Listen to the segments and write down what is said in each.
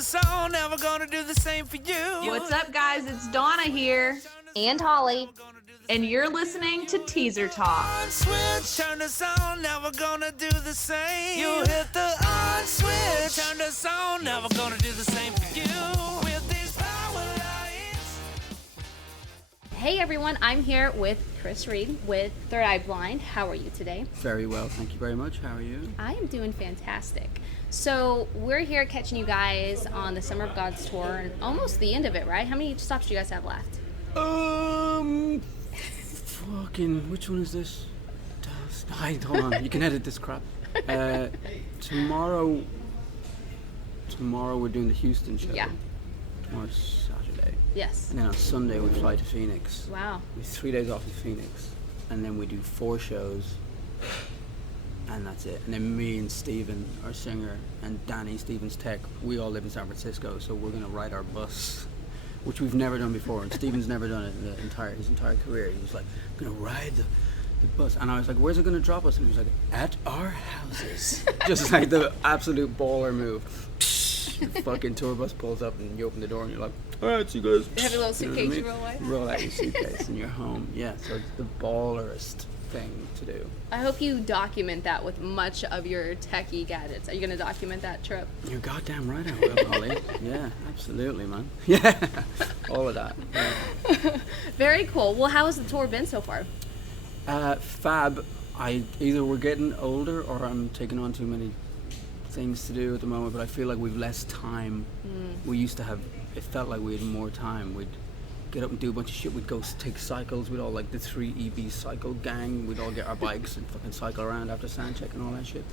the song, never gonna do the same for you. What's up, guys? It's Donna here, And Holly. and you're listening to Teaser Talk. On switch, turn the song, never gonna do the same. You hit the on switch, turn the song, never gonna do the same for you. With these power lights. Hey everyone, I'm here with Kryz Reid with Third Eye Blind. How are you today? Very well, thank you very much. How are you? I am doing fantastic. So we're here catching you guys on the Summer of God's tour, and almost the end of it, right? How many stops do you guys have left? Which one is this? Hold on, you can edit this crap. Tomorrow we're doing the Houston show. Yeah. Tomorrow's Saturday. Yes. And then on Sunday we fly to Phoenix. Wow. We have 3 days off in Phoenix. And then we do 4 shows. And that's it. And then me and Steven, our singer, and Danny, Steven's tech, we all live in San Francisco, so we're going to ride our bus, which we've never done before. And Steven's never done it in his entire career. He was like, I'm going to ride the bus. And I was like, where's it going to drop us? And he was like, at our houses. Just like the absolute baller move. The fucking tour bus pulls up and you open the door and you're like, all right, see you guys. You have a little suitcase you roll away? Roll out your suitcase and you're home. Yeah, so it's the ballerest thing to do. I hope you document that with much of your techie gadgets. Are you going to document that trip? You're goddamn right I will, Holly. Yeah, absolutely, man. Yeah, all of that. Yeah. Very cool. Well, how has the tour been so far? Fab. Either we're getting older or I'm taking on too many things to do at the moment, but I feel like we've less time. We used to have, it felt like we had more time. We'd get up and do a bunch of shit. We'd go take cycles. We'd all, like the 3EB cycle gang, we'd all get our bikes and fucking cycle around after sound check and all that shit.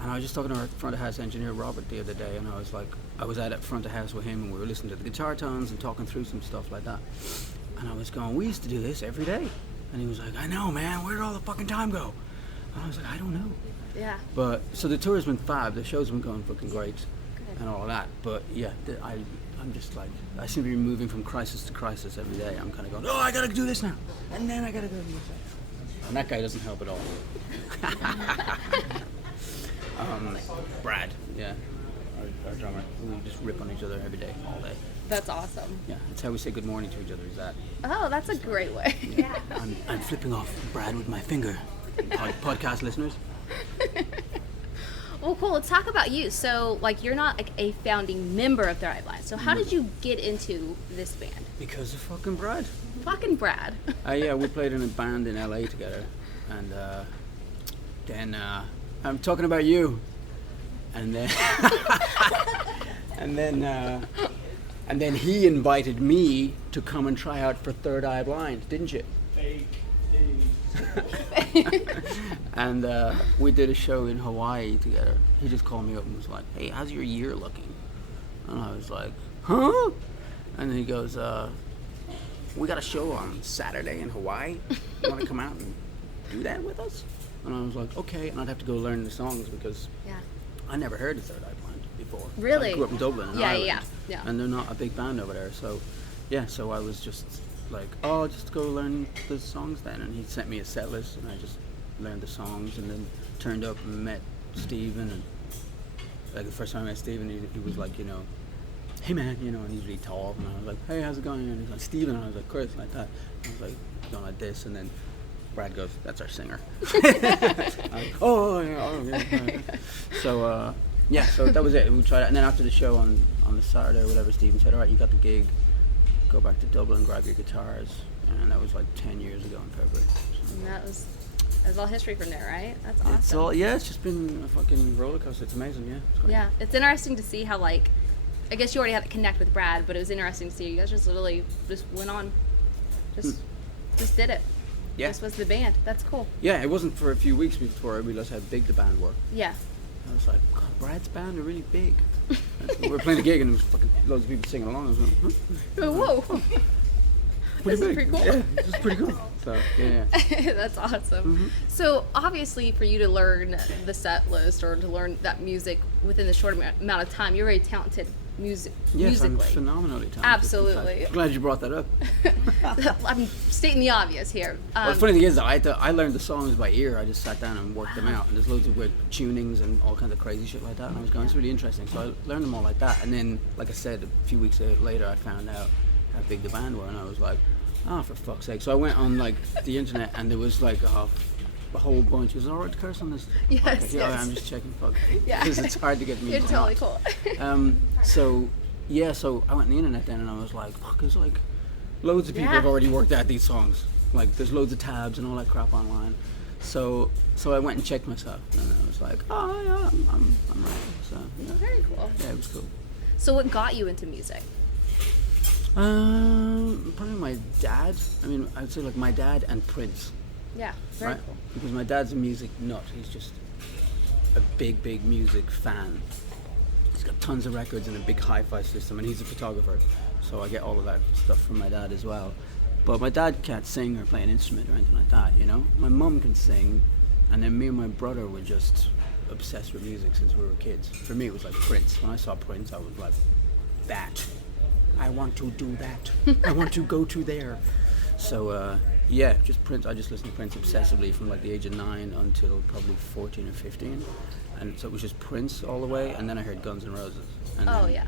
And I was just talking to our front of house engineer Robert the other day, and I was like, I was at front of house with him and we were listening to the guitar tones and talking through some stuff like that. And I was going, we used to do this every day. And he was like, I know, man, where did all the fucking time go? And I was like, I don't know. Yeah. But so the tour has been fab. The show's been going fucking great, and all of that. But yeah, I'm just like, I seem to be moving from crisis to crisis every day. I'm kind of going, oh, I gotta do this now, and then I gotta go do this. And that guy doesn't help at all. Brad, yeah, our drummer. We just rip on each other every day, all day. That's awesome. Yeah, that's how we say good morning to each other. Is that? Oh, that's a great way. Yeah. I'm flipping off Brad with my finger. Podcast listeners. Well, cool. Let's talk about you. So, like, you're not like a founding member of Third Eye Blind. So, how did you get into this band? Because of fucking Brad. Fucking Brad. Yeah, we played in a band in LA together, and then I'm talking about you, and then and then he invited me to come and try out for Third Eye Blind, didn't you? And we did a show in Hawaii together. He just called me up and was like, hey, how's your year looking? And I was like, huh? And then he goes, we got a show on Saturday in Hawaii. You want to come out and do that with us? And I was like, okay. And I'd have to go learn the songs because I never heard of Third Eye Blind before. Really? I grew up in Dublin, in Ireland, yeah. and they're not a big band over there. So, yeah, so I was just like, oh, just go learn the songs then. And he sent me a set list, and I just learned the songs, and then turned up and met Steven. And like the first time I met Steven, he was like, you know, hey man, you know, and he's really tall. And I was like, hey, how's it going? And he's like, Steven. And I was like, Kryz, like that. I was like, going like this, and then Brad goes, that's our singer. Like, yeah. So, yeah, so that was it. We tried it. And then after the show on the Saturday or whatever, Steven said, all right, you got the gig. Go back to Dublin, grab your guitars. And that was like 10 years ago in February. So. And that was all history from there, right? That's awesome. It's all, yeah, it's just been a fucking roller coaster. It's amazing, yeah. It's great. Yeah, it's interesting to see how, like, I guess you already had to connect with Brad, but it was interesting to see you guys just literally just went on, just did it. Yeah. This was the band. That's cool. Yeah, it wasn't for a few weeks before I realized how big the band were. Yeah. I was like, God, Brad's band are really big. We were playing a gig and there was fucking loads of people singing along. I was like, huh? Whoa. pretty big. pretty cool. Yeah, it's just pretty cool. So yeah. That's awesome. Mm-hmm. So obviously, for you to learn the set list or to learn that music within the short amount of time, you're very talented Yes, musically. I'm phenomenally talented. Absolutely. I'm glad you brought that up. I'm stating the obvious here. Well, the funny thing is, I learned the songs by ear. I just sat down and worked them out. And there's loads of weird tunings and all kinds of crazy shit like that. And I was going, it's really interesting. So I learned them all like that. And then, like I said, a few weeks later, I found out how big the band were. And I was like, oh, for fuck's sake. So I went on like the internet and there was like a whole bunch. Is it alright to curse on this? Yes, podcast? Yeah, yes. I'm just checking. Fuck. Yeah. Because it's hard to get me. You're totally cool. So I went on the internet then and I was like, fuck, there's like loads of people Yeah. have already worked out these songs. Like there's loads of tabs and all that crap online. So I went and checked myself and I was like, oh yeah, I'm right. So yeah. Very cool. Yeah, it was cool. So what got you into music? Probably my dad. I mean, I'd say like my dad and Prince. Yeah, very Right? cool. Because my dad's a music nut. He's just a big music fan. He's got tons of records and a big hi-fi system, and he's a photographer. So I get all of that stuff from my dad as well. But my dad can't sing or play an instrument or anything like that, you know? My mum can sing, and then me and my brother were just obsessed with music since we were kids. For me, it was like Prince. When I saw Prince, I was like, that. I want to do that. I want to go to there. So, yeah, just Prince. I just listened to Prince obsessively from like the age of 9 until probably 14 or 15. And so it was just Prince all the way, and then I heard Guns N' Roses. And Oh, then, yeah.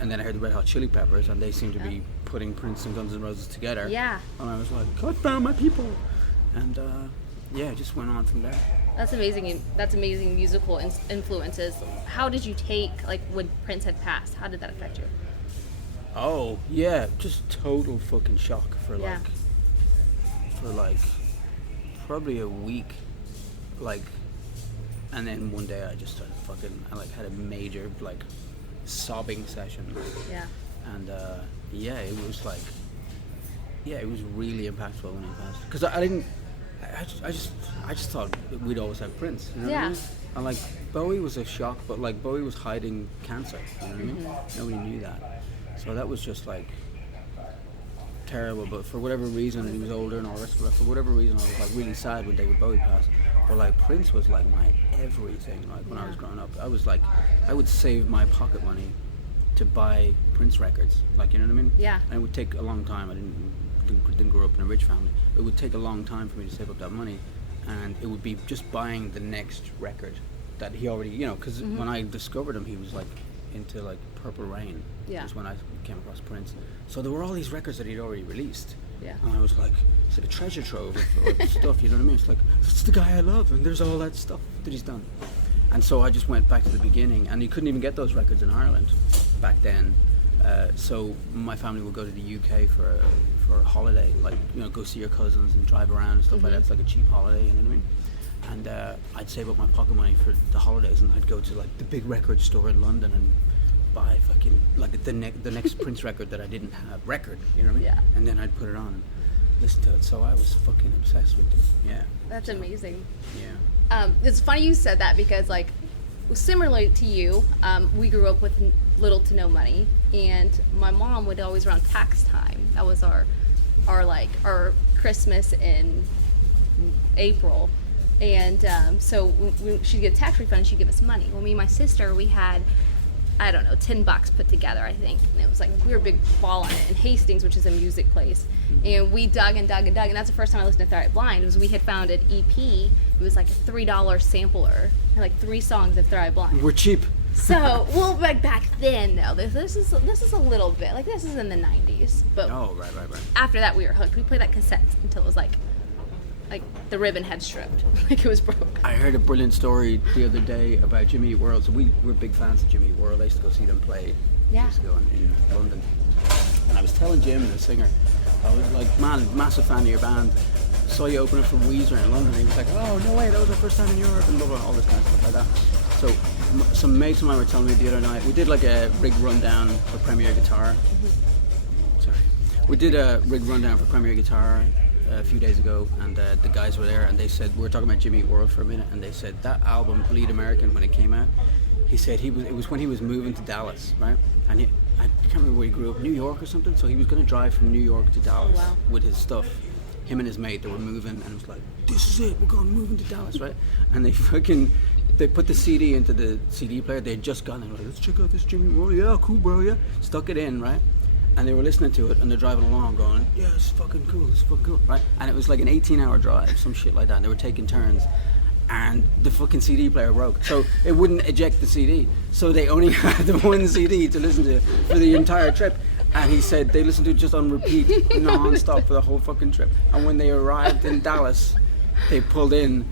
And then I heard the Red Hot Chili Peppers, and they seemed to be putting Prince and Guns N' Roses together. Yeah. And I was like, God damn my people. And yeah, it just went on from there. That's amazing. That's amazing musical influences. How did you take, like, when Prince had passed? How did that affect you? Oh, yeah, just total fucking shock for Yeah. like probably a week, like, and then one day I just started I like had a major like sobbing session. Yeah. And yeah, it was like, yeah, it was really impactful when he passed. Because I just thought that we'd always have Prince, you know what I Yeah. mean? And like Bowie was a shock, but like Bowie was hiding cancer, you know what I mean? Nobody knew that. So that was just like terrible, but for whatever reason, and he was older and all the rest of it, for whatever reason I was like really sad when David Bowie passed. But like Prince was like my everything, like when I was growing up. I was like, I would save my pocket money to buy Prince records, like, you know what I mean? Yeah. And it would take a long time. I didn't grow up in a rich family. It would take a long time for me to save up that money, and it would be just buying the next record that he already, you know, because when I discovered him, he was like into like Purple Rain. Yeah. Was when I came across Prince. So there were all these records that he'd already released. Yeah. And I was like, it's like a treasure trove of stuff, you know what I mean? It's like, it's the guy I love, and there's all that stuff that he's done. And so I just went back to the beginning, and you couldn't even get those records in Ireland back then. So my family would go to the UK for a holiday, like, you know, go see your cousins and drive around and stuff like that. It's like a cheap holiday, you know what I mean? And I'd save up my pocket money for the holidays, and I'd go to like the big record store in London and buy fucking like the next Prince record that I didn't have, you know what I mean? Yeah. And then I'd put it on and listen to it. So I was fucking obsessed with it. Yeah. That's amazing. Yeah. It's funny you said that because, like, similarly to you, we grew up with little to no money, and my mom would always, around tax time, that was our Christmas in April, and so she'd get a tax refund, she'd give us money. Well, me and my sister, we had, I don't know, $10 put together, I think, and it was like, we were a big ball on it in Hastings, which is a music place, and we dug and dug and dug, and that's the first time I listened to Third Eye Blind. Was we had found an EP. It was like a $3 sampler, and like 3 songs of Third Eye Blind. We're cheap. So, well, like back then, though, this is a little bit, like, this is in the 90s, but Oh, right. after that we were hooked. We played that cassette until it was like the ribbon had stripped, like it was broke. I heard a brilliant story the other day about Jimmy Eat World. So we're big fans of Jimmy Eat World. I used to go see them play years ago in London. And I was telling Jim, the singer, I was like, man, massive fan of your band. Saw you open up for Weezer in London. And he was like, oh, no way, that was our first time in Europe, and blah, blah, all this kind of stuff like that. So some mates of mine were telling me the other night, we did like a rig rundown for Premier Guitar. Sorry. We did a rig rundown for Premier Guitar a few days ago, and the guys were there, and they said, we were talking about Jimmy Eat World for a minute, and they said that album, Bleed American, when it came out, he said it was when he was moving to Dallas, right? And I can't remember where he grew up, New York or something. So he was going to drive from New York to Dallas with his stuff. Him and his mate, they were moving, and it was like, this is it, we're going moving to Dallas, right? And they put the CD into the CD player. They had just gotten it. Like, let's check out this Jimmy Moore. Yeah, cool, bro. Yeah, stuck it in, right? And they were listening to it, and they're driving along, going, yeah, it's fucking cool, right? And it was like an 18-hour drive, some shit like that. And they were taking turns, and the fucking CD player broke, so it wouldn't eject the CD. So they only had the one CD to listen to for the entire trip. And he said they listened to it just on repeat, non-stop for the whole fucking trip. And when they arrived in Dallas, they pulled in,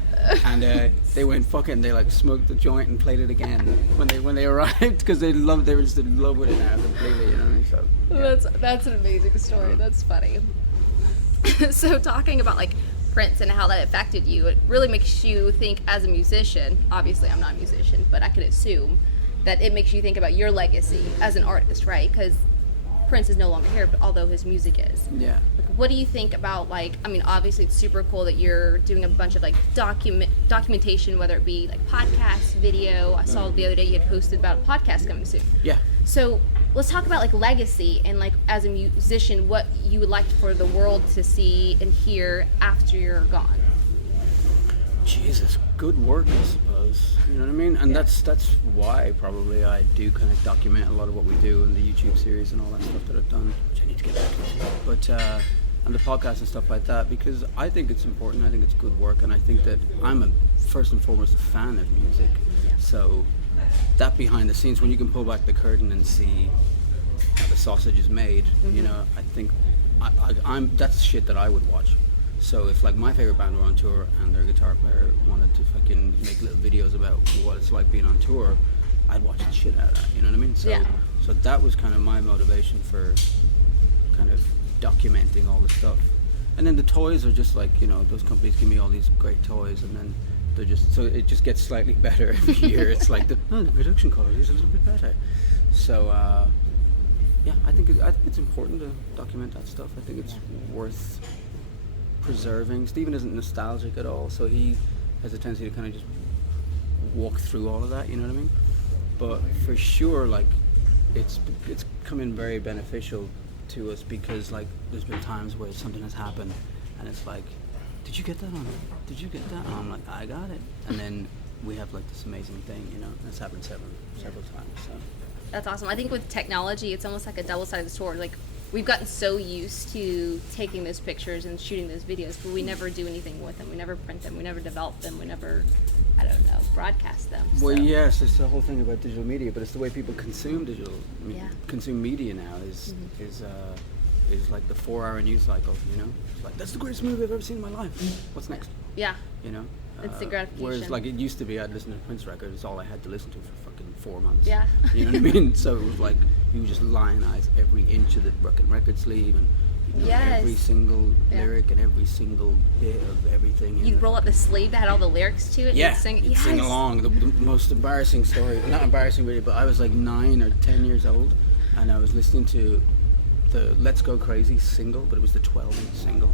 and they went fucking. They like smoked the joint and played it again when they arrived, because they were just in love with it now completely. You know what I mean? So yeah. That's an amazing story. That's funny. So talking about like Prince and how that affected you, it really makes you think as a musician. Obviously, I'm not a musician, but I could assume that it makes you think about your legacy as an artist, right? Because Prince is no longer here, but although his music is. Yeah. Like, what do you think about, like, I mean, obviously it's super cool that you're doing a bunch of like documentation, whether it be like podcast, video. I saw the other day you had posted about a podcast coming soon. Yeah. So let's talk about like legacy and like as a musician, what you would like for the world to see and hear after you're gone. Jesus, good work, I suppose. You know what I mean? And that's why probably I do kind of document a lot of what we do in the YouTube series and all that stuff that I've done, which I need to get back into. But and the podcast and stuff like that, because I think it's important. I think it's good work, and I think that I'm first and foremost a fan of music. Yeah. So that behind the scenes, when you can pull back the curtain and see how the sausage is made, you know, I think I'm that's shit that I would watch. So if like my favorite band were on tour and their guitar player wanted to fucking make little videos about what it's like being on tour, I'd watch the shit out of that, you know what I mean? So so that was kind of my motivation for kind of documenting all the stuff. And then the toys are just like, you know, those companies give me all these great toys, and then they're just, so it just gets slightly better every year. It's like the production quality is a little bit better. So yeah, I think it's important to document that stuff. I think it's worth preserving. Stephen isn't nostalgic at all, so he has a tendency to kind of just walk through all of that, you know what I mean? But for sure, like, it's come in very beneficial to us, because like there's been times where something has happened and it's like, did you get that on? Did you get that? And I'm like, I got it. And then we have like this amazing thing, you know. That's happened several times. So That's awesome. I think with technology, it's almost like a double-sided sword. Like, we've gotten so used to taking those pictures and shooting those videos, but we never do anything with them. We never print them. We never develop them. We never, I don't know, broadcast them. Well, so. yes, it's the whole thing about digital media, but it's the way people consume consume media now is like the 4-hour news cycle, you know? It's like, that's the greatest movie I've ever seen in my life. What's next? Yeah. You know? Instant gratification. Whereas, like, it used to be I'd listen to a Prince record, it's all I had to listen to for fucking 4 months. Yeah. You know what I mean? So it was like, you would just lionize every inch of the fucking record sleeve, and you know, every single lyric and every single bit of everything. You'd roll up the sleeve that had all the lyrics to it. Yeah, and sing along. The most embarrassing story, not embarrassing really, but I was like 9 or 10 years old, and I was listening to the Let's Go Crazy single, but it was the 12-inch single.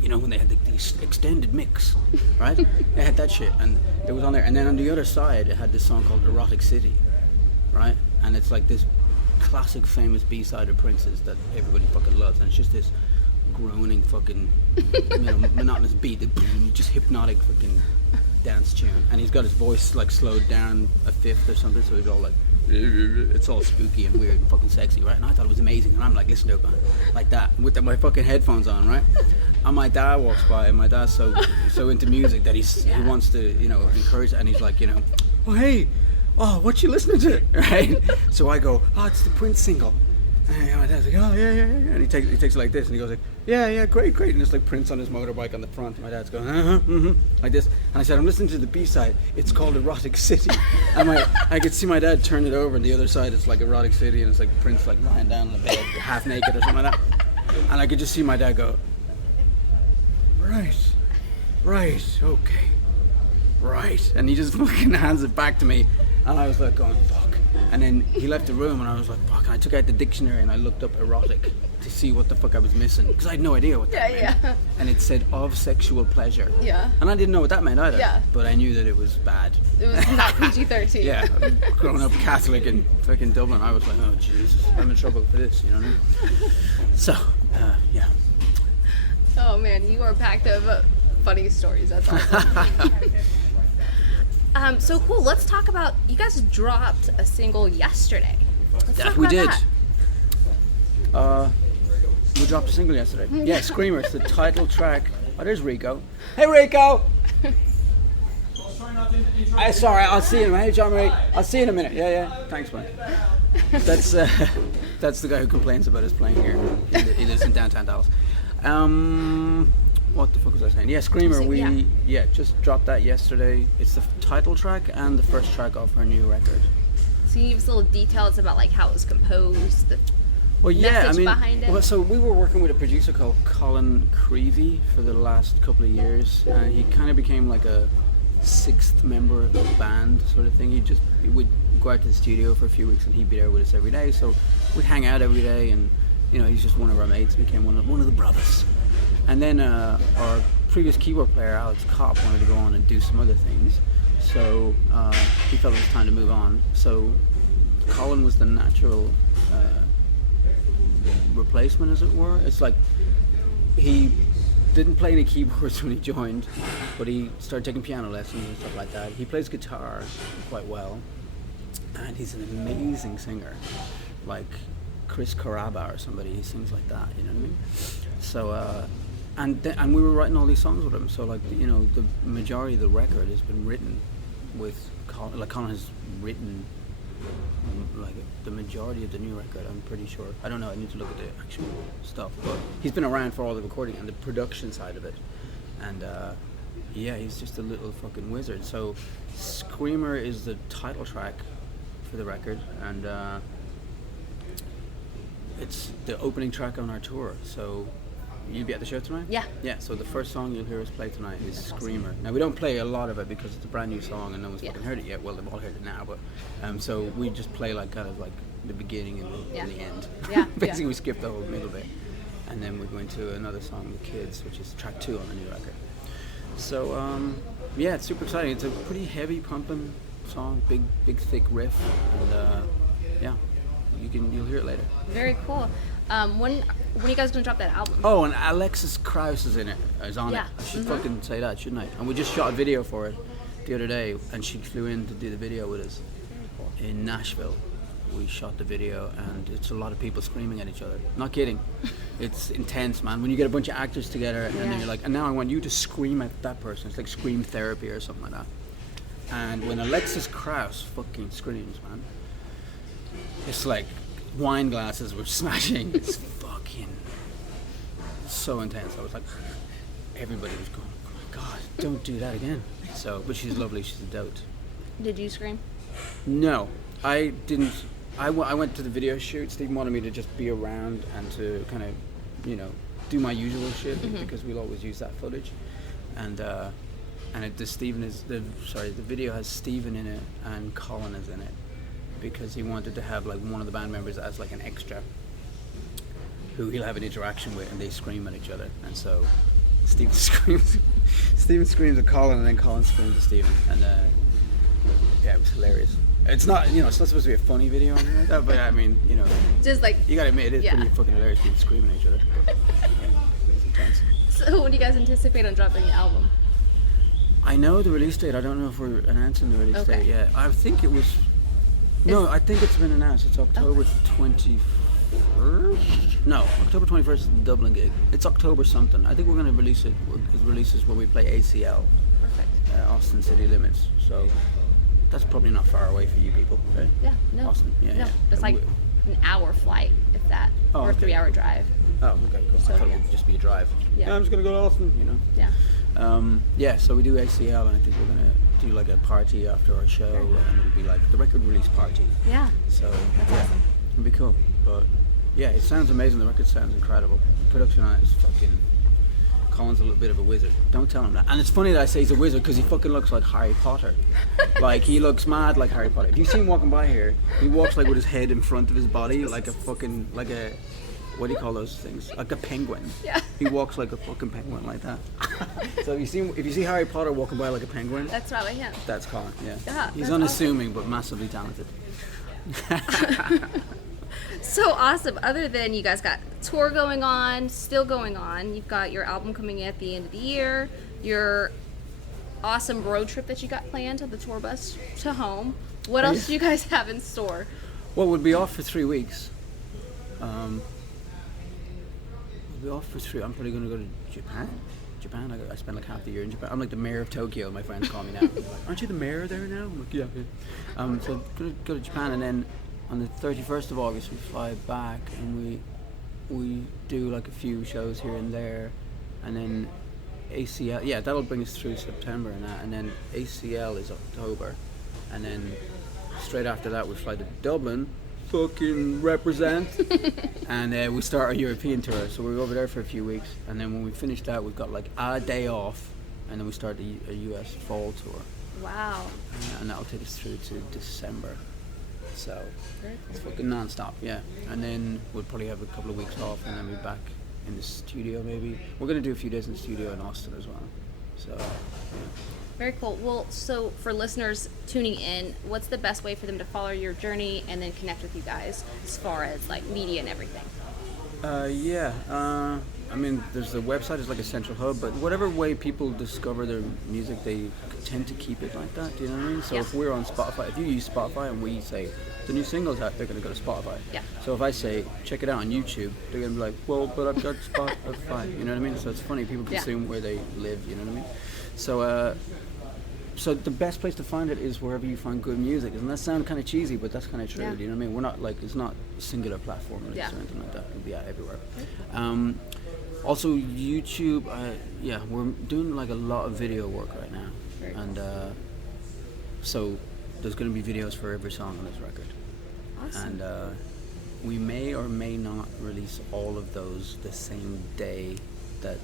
You know, when they had the extended mix, right? They had that shit, and it was on there. And then on the other side, it had this song called Erotic City, right? And it's like this classic famous B-side of Prince's that everybody fucking loves, and it's just this groaning fucking, you know, monotonous beat, just hypnotic fucking dance tune. And he's got his voice like slowed down a fifth or something, so he's all like, it's all spooky and weird and fucking sexy, right? And I thought it was amazing, and I'm like listening to it like that with my fucking headphones on, right? And my dad walks by, and my dad's so into music that he wants to, you know, encourage, and he's like, you know, oh hey, oh, what you listening to, right? So I go, oh, it's the Prince single. And my dad's like, oh yeah. And he takes it like this, and he goes like, yeah, great. And it's like Prince on his motorbike on the front. And my dad's going, like this. And I said, I'm listening to the B-side. It's called Erotic City. And I could see my dad turn it over, and the other side it's like Erotic City, and it's like Prince like lying down on the bed, half naked or something like that. And I could just see my dad go, right, okay, right. And he just fucking hands it back to me, and I was like going, fuck. And then he left the room, and I was like, fuck. And I took out the dictionary and I looked up erotic to see what the fuck I was missing because I had no idea what that meant. Yeah. And it said of sexual pleasure. Yeah. And I didn't know what that meant either. Yeah. But I knew that it was bad. It was not PG-13. Yeah. Growing up Catholic in fucking Dublin, I was like, oh Jesus, I'm in trouble for this. You know what I mean? So, yeah. Oh man, you are packed of funny stories. That's awesome. So cool. Let's talk about. You guys dropped a single yesterday. Let's talk We about did. that. We dropped a single yesterday. Yeah, Screamer. It's the title track. Oh, there's Rico. Hey, Rico. Sorry, I'll see you in a minute. Hey, John Marie. I'll see you in a minute. Yeah. Thanks, man. That's the guy who complains about us playing here. He lives in downtown Dallas. What the fuck was I saying? Yeah, Screamer. We just dropped that yesterday. It's the title track and the first track off our new record. So you give us little details about like how it was composed. Well, yeah, message behind it? Well, so we were working with a producer called Colin Creevy for the last couple of years, and he kind of became like a sixth member of the band sort of thing. He would go out to the studio for a few weeks, and he'd be there with us every day. So we'd hang out every day, and you know, he's just one of our mates. Became one of the brothers. And then our previous keyboard player, Alex Kopp, wanted to go on and do some other things. So he felt it was time to move on. So Colin was the natural replacement, as it were. It's like he didn't play any keyboards when he joined, but he started taking piano lessons and stuff like that. He plays guitar quite well, and he's an amazing singer, like Chris Caraba or somebody. He sings like that, you know what I mean? So, and we were writing all these songs with him. So, like, you know, the majority of the record has been written with Colin. Like, Colin has written like the majority of the new record, I'm pretty sure. I don't know, I need to look at the actual stuff, but he's been around for all the recording and the production side of it, and yeah, he's just a little fucking wizard. So Screamer is the title track for the record, and it's the opening track on our tour. So you'll be at the show tonight? Yeah, so the first song you'll hear us play tonight is Screamer. Now, we don't play a lot of it because it's a brand new song and no one's fucking heard it yet. Well, they've all heard it now, but so we just play like kind of like the beginning and the end. Yeah. Basically, we skip the whole middle bit. And then we go into another song, The Kids, which is track 2 on the new record. So, yeah, it's super exciting. It's a pretty heavy pumping song, big thick riff, and yeah, you'll hear it later. Very cool. When are you guys gonna drop that album? Oh, and Alexis Krauss is on it. I should fucking say that, shouldn't I? And we just shot a video for it the other day, and she flew in to do the video with us in Nashville. We shot the video, and it's a lot of people screaming at each other. Not kidding. It's intense, man. When you get a bunch of actors together, and then you're like, and now I want you to scream at that person. It's like scream therapy or something like that. And when Alexis Krauss fucking screams, man, it's like wine glasses were smashing. It's fucking so intense. I was like, everybody was going, oh my God, don't do that again. So, but she's lovely. She's a dote. Did you scream? No, I didn't. I went to the video shoot. Steve wanted me to just be around and to kind of, you know, do my usual shit because we'll always use that footage. And the video has Steven in it and Colin is in it because he wanted to have like one of the band members as like an extra who he'll have an interaction with, and they scream at each other. And so Steven screams at Colin, and then Colin screams at Steven, and yeah, it was hilarious. It's not, you know, it's not supposed to be a funny video or anything like that, but I mean, you know, just like, you gotta admit, it is pretty fucking hilarious people screaming at each other. But, it's intense. So when do you guys anticipate on dropping the album? I know the release date. I don't know if we're announcing the release date yet. I think it was. I think it's been announced. It's October 21st. No, October 21st is the Dublin gig. It's October something. I think we're going to release it. It releases when we play ACL. Perfect. Austin City Limits. So that's probably not far away for you people, right? Yeah, no. Austin, yeah. It's like an hour flight, if that, or a 3-hour drive. Oh, okay, cool. So, I thought it would just be a drive. Yeah. I'm just going to go to Austin, you know. Yeah. So we do ACL, and I think we're going to do like a party after our show, and it'll be like the record release party. Yeah. So that's awesome. It'll be cool. But yeah, it sounds amazing. The record sounds incredible. The production on it is fucking. Colin's a little bit of a wizard. Don't tell him that. And it's funny that I say he's a wizard because he fucking looks like Harry Potter. Like, he looks mad like Harry Potter. If you see him walking by here, he walks like with his head in front of his body, like a fucking, like a what do you call those things? Like a penguin. Yeah. He walks like a fucking penguin like that. So if you see Harry Potter walking by like a penguin, That's probably him. that's Colin. Yeah. Yeah, He's that's unassuming but massively talented. So awesome. Other than you guys got tour going on, still going on. You've got your album coming in at the end of the year. Your awesome road trip that you got planned on the tour bus to home. What else do you guys have in store? Well, we'll be off for 3 weeks. We'll be off for 3. I'm probably going to go to Japan. I spent like half the year in Japan. I'm like the mayor of Tokyo. My friends call me now. They're like, aren't you the mayor there now? I'm like, yeah. So I'm going to go to Japan, and then on the 31st of August we fly back, and we do like a few shows here and there, and then ACL. Yeah, that'll bring us through September and that, and then ACL is October, and then straight after that we fly to Dublin. Fucking represent. And we start our European tour, so we're over there for a few weeks, and then when we finish that we've got like a day off, and then we start a US fall tour. Wow. And that'll take us through to December, so it's fucking non-stop. Yeah, and then we'll probably have a couple of weeks off, and then we'll be back in the studio. Maybe we're gonna do a few days in the studio in Austin as well, so yeah. Very cool. Well, so for listeners tuning in, what's the best way for them to follow your journey and then connect with you guys as far as like media and everything? I mean, there's the website is like a central hub, but whatever way people discover their music, they tend to keep it like that. Do you know what I mean? So if we're on Spotify, if you use Spotify and we say the new single's out, they're going to go to Spotify. Yeah. So if I say check it out on YouTube, they're going to be like, well, but I've got Spotify. You know what I mean? So it's funny, people consume where they live. You know what I mean? So so the best place to find it is wherever you find good music. Doesn't that sound kind of cheesy, but that's kind of true. Yeah. Do you know what I mean? We're not like, it's not a singular platform or anything like that. It'll be out everywhere. Also YouTube, we're doing like a lot of video work right now. Very cool. And so there's going to be videos for every song on this record. Awesome. And we may or may not release all of those the same day that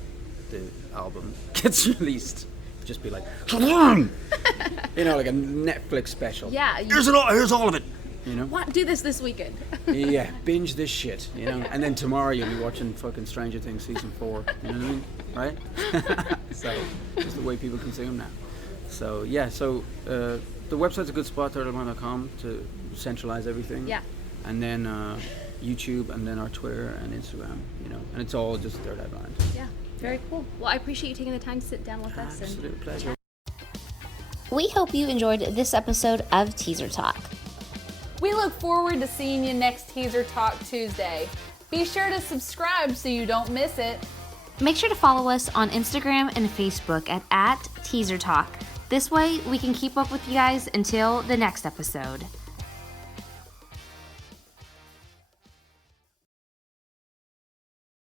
the album gets released. Just be like, you know, like a Netflix special. Yeah. Here's all of it. You know. What? Do this weekend. Yeah, binge this shit. You know, and then tomorrow you'll be watching fucking Stranger Things season 4. You know what I mean? Right? So it's the way people consume now. So yeah, the website's a good spot, thirdofmine.com, to centralize everything. Yeah. And then YouTube, and then our Twitter and Instagram. You know, and it's all just Third Eye Blind. Yeah. Very cool. Well, I appreciate you taking the time to sit down with us. Absolute pleasure. We hope you enjoyed this episode of Teaser Talk. We look forward to seeing you next Teaser Talk Tuesday. Be sure to subscribe so you don't miss it. Make sure to follow us on Instagram and Facebook at Teaser Talk. This way we can keep up with you guys until the next episode.